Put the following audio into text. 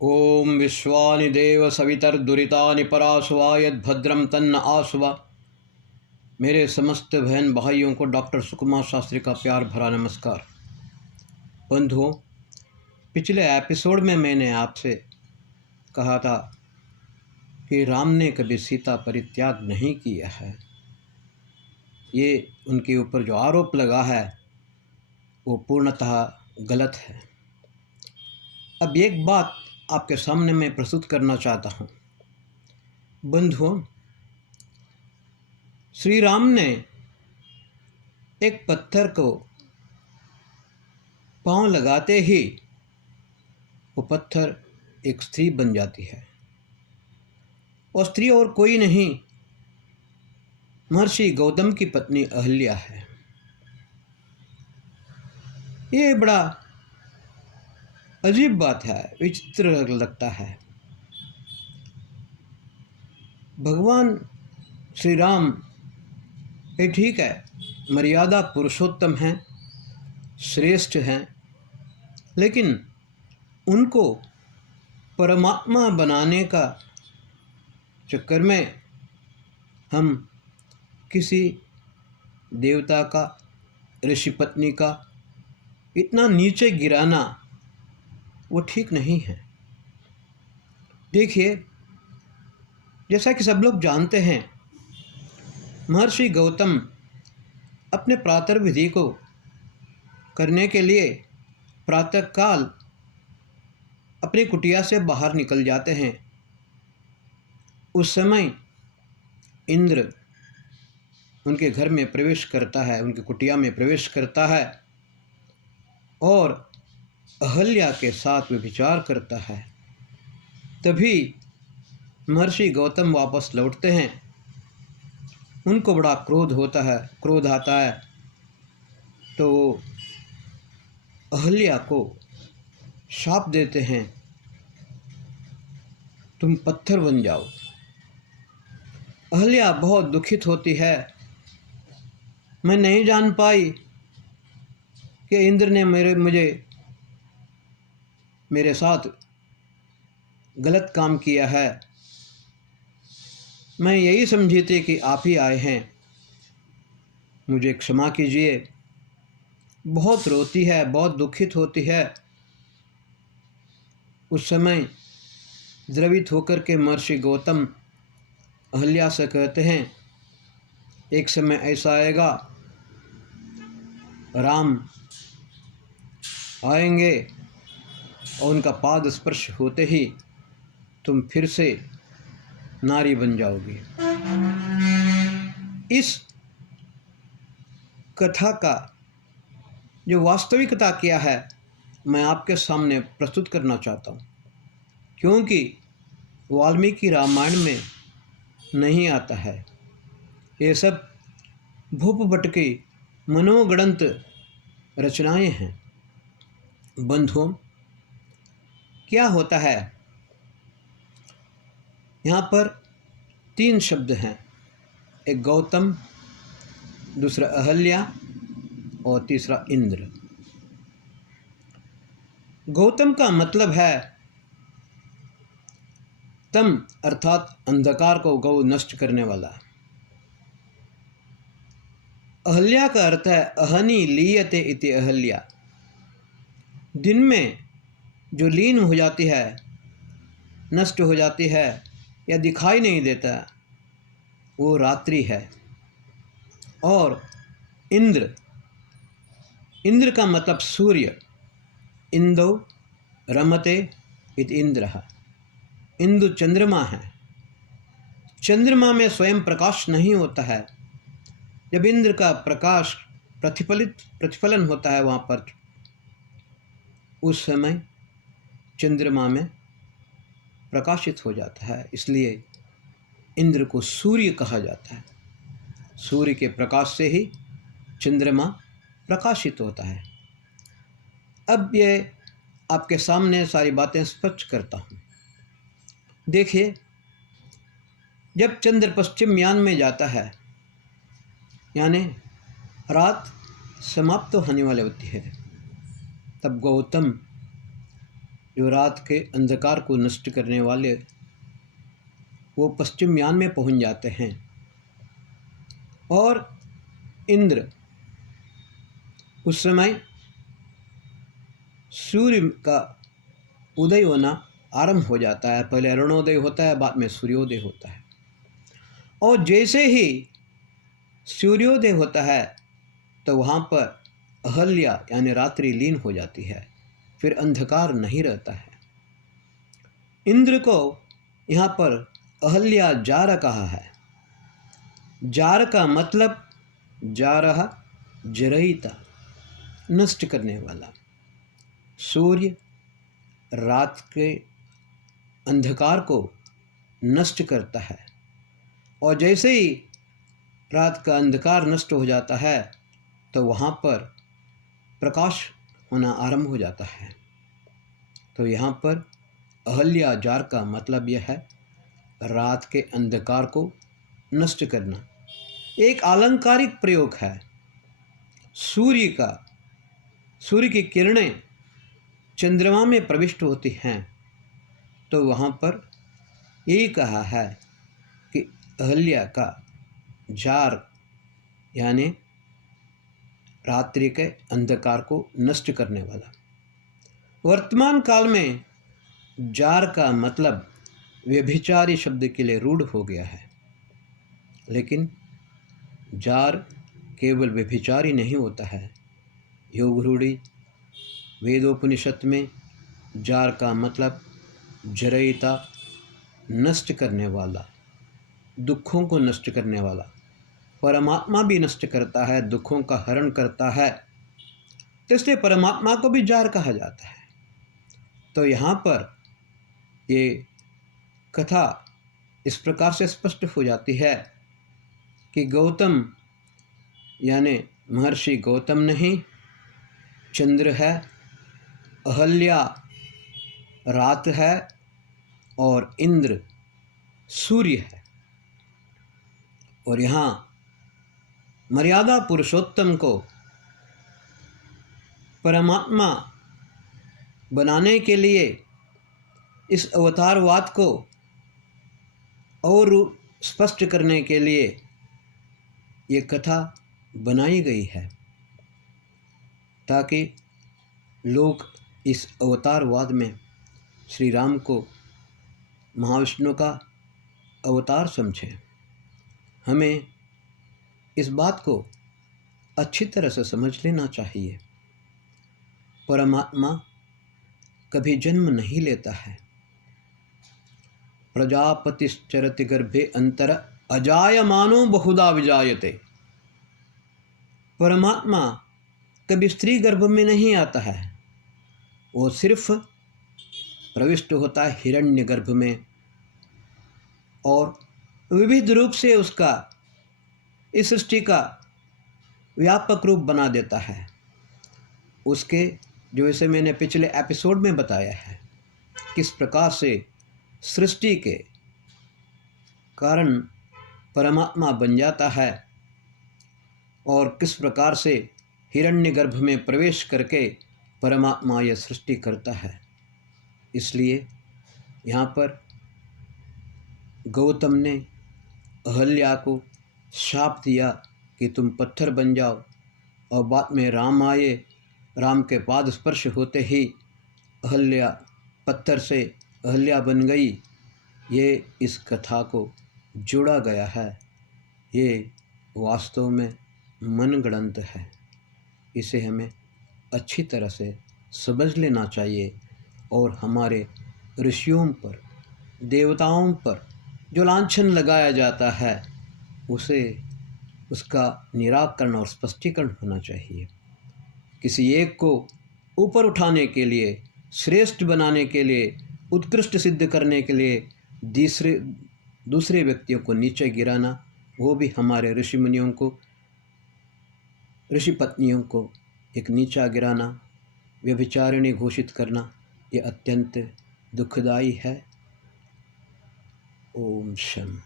ओम विश्वानि देव सवितर्दुरितानि परासुवा यद्भद्रम तन्न आसुवा। मेरे समस्त बहन भाइयों को डॉक्टर सुकुमार शास्त्री का प्यार भरा नमस्कार। बंधुओं, पिछले एपिसोड में मैंने आपसे कहा था कि राम ने कभी सीता परित्याग नहीं किया है। ये उनके ऊपर जो आरोप लगा है वो पूर्णतः गलत है। अब एक बात आपके सामने मैं प्रस्तुत करना चाहता हूँ। बंधुओं, श्री राम ने एक पत्थर को पांव लगाते ही वो पत्थर एक स्त्री बन जाती है। और स्त्री और कोई नहीं, महर्षि गौतम की पत्नी अहल्या है। ये बड़ा अजीब बात है, विचित्र लगता है। भगवान श्री राम ये ठीक है, मर्यादा पुरुषोत्तम हैं, श्रेष्ठ हैं, लेकिन उनको परमात्मा बनाने का चक्कर में हम किसी देवता का, ऋषि पत्नी का इतना नीचे गिराना वो ठीक नहीं है। देखिए, जैसा कि सब लोग जानते हैं, महर्षि गौतम अपने प्रातः विधि को करने के लिए प्रातःकाल अपनी कुटिया से बाहर निकल जाते हैं। उस समय इंद्र उनके घर में प्रवेश करता है, उनकी कुटिया में प्रवेश करता है और अहल्या के साथ व्यभिचार करता है। तभी महर्षि गौतम वापस लौटते हैं। उनको बड़ा क्रोध आता है, तो वो अहल्या को शाप देते हैं, तुम पत्थर बन जाओ। अहल्या बहुत दुखित होती है। मैं नहीं जान पाई कि इंद्र ने मेरे साथ गलत काम किया है। मैं यही समझी थी कि आप ही आए हैं, मुझे क्षमा कीजिए। बहुत रोती है, बहुत दुखित होती है। उस समय द्रवित होकर के महर्षि गौतम अहल्या से कहते हैं, एक समय ऐसा आएगा, राम आएंगे और उनका पाद स्पर्श होते ही तुम फिर से नारी बन जाओगी। इस कथा का जो वास्तविकता क्या है, मैं आपके सामने प्रस्तुत करना चाहता हूँ, क्योंकि वाल्मीकि रामायण में नहीं आता है। ये सब भूप भट्ट की मनोगणंत रचनाएं हैं। बंधुओं, क्या होता है, यहाँ पर 3 शब्द हैं, एक गौतम, दूसरा अहल्या और तीसरा इंद्र। गौतम का मतलब है तम, अर्थात अंधकार को गौ नष्ट करने वाला। अहल्या का अर्थ है अहनी लीयते इति अहल्या, दिन में जो लीन हो जाती है, नष्ट हो जाती है या दिखाई नहीं देता, वो रात्रि है। और इंद्र, इंद्र का मतलब सूर्य, इंदो रमते इति इंद्रः, इंदु चंद्रमा है। चंद्रमा में स्वयं प्रकाश नहीं होता है। जब इंद्र का प्रकाश प्रतिफलन होता है वहाँ पर, उस समय चंद्रमा में प्रकाशित हो जाता है, इसलिए इंद्र को सूर्य कहा जाता है। सूर्य के प्रकाश से ही चंद्रमा प्रकाशित होता है। अब ये आपके सामने सारी बातें स्पष्ट करता हूँ। देखिए, जब चंद्र पश्चिम यान में जाता है, यानी रात समाप्त होने वाली होती है, तब गौतम जो रात के अंधकार को नष्ट करने वाले, वो पश्चिमयान में पहुंच जाते हैं। और इंद्र उस समय सूर्य का उदय होना आरंभ हो जाता है। पहले अरुणोदय होता है, बाद में सूर्योदय होता है। और जैसे ही सूर्योदय होता है तो वहाँ पर अहल्या यानी रात्रि लीन हो जाती है, फिर अंधकार नहीं रहता है। इंद्र को यहाँ पर अहल्या जार कहा है। जार का मतलब जारह जरयिता, नष्ट करने वाला। सूर्य रात के अंधकार को नष्ट करता है, और जैसे ही रात का अंधकार नष्ट हो जाता है तो वहाँ पर प्रकाश होना आरंभ हो जाता है। तो यहाँ पर अहल्या जार का मतलब यह है रात के अंधकार को नष्ट करना। एक अलंकारिक प्रयोग है। सूर्य की किरणें चंद्रमा में प्रविष्ट होती हैं तो वहाँ पर यही कहा है कि अहल्या का जार यानी रात्रि के अंधकार को नष्ट करने वाला। वर्तमान काल में जार का मतलब व्यभिचारी शब्द के लिए रूढ़ हो गया है, लेकिन जार केवल व्यभिचारी नहीं होता है। योग रूढ़ी वेदोपनिषद में जार का मतलब जरयिता, नष्ट करने वाला, दुखों को नष्ट करने वाला। परमात्मा भी नष्ट करता है, दुखों का हरण करता है, तो इसलिए परमात्मा को भी जार कहा जाता है। तो यहाँ पर ये कथा इस प्रकार से स्पष्ट हो जाती है कि गौतम यानी महर्षि गौतम नहीं, चंद्र है, अहल्या रात है, और इंद्र सूर्य है। और यहाँ मर्यादा पुरुषोत्तम को परमात्मा बनाने के लिए इस अवतारवाद को और स्पष्ट करने के लिए ये कथा बनाई गई है, ताकि लोग इस अवतारवाद में श्री राम को महाविष्णु का अवतार समझें। हमें इस बात को अच्छी तरह से समझ लेना चाहिए। परमात्मा कभी जन्म नहीं लेता है। प्रजापतिश्चरति गर्भे अंतर अजायमानो बहुधा विजायते। परमात्मा कभी स्त्री गर्भ में नहीं आता है, वो सिर्फ प्रविष्ट होता है हिरण्य गर्भ में, और विविध रूप से उसका इस सृष्टि का व्यापक रूप बना देता है। उसके जो जैसे मैंने पिछले एपिसोड में बताया है, किस प्रकार से सृष्टि के कारण परमात्मा बन जाता है और किस प्रकार से हिरण्यगर्भ में प्रवेश करके परमात्मा यह सृष्टि करता है। इसलिए यहाँ पर गौतम ने अहल्या को शाप दिया कि तुम पत्थर बन जाओ, और बाद में राम आए, राम के पाद स्पर्श होते ही अहल्या पत्थर से अहल्या बन गई। ये इस कथा को जोड़ा गया है। ये वास्तव में मनगढ़ंत है। इसे हमें अच्छी तरह से समझ लेना चाहिए और हमारे ऋषियों पर, देवताओं पर जो लांछन लगाया जाता है उसका निराकरण और स्पष्टीकरण होना चाहिए। किसी एक को ऊपर उठाने के लिए, श्रेष्ठ बनाने के लिए, उत्कृष्ट सिद्ध करने के लिए दूसरे व्यक्तियों को नीचे गिराना, वो भी हमारे ऋषि मुनियों को, ऋषि पत्नियों को एक नीचा गिराना, व्यभिचारिणी घोषित करना, ये अत्यंत दुखदायी है। ओम शम।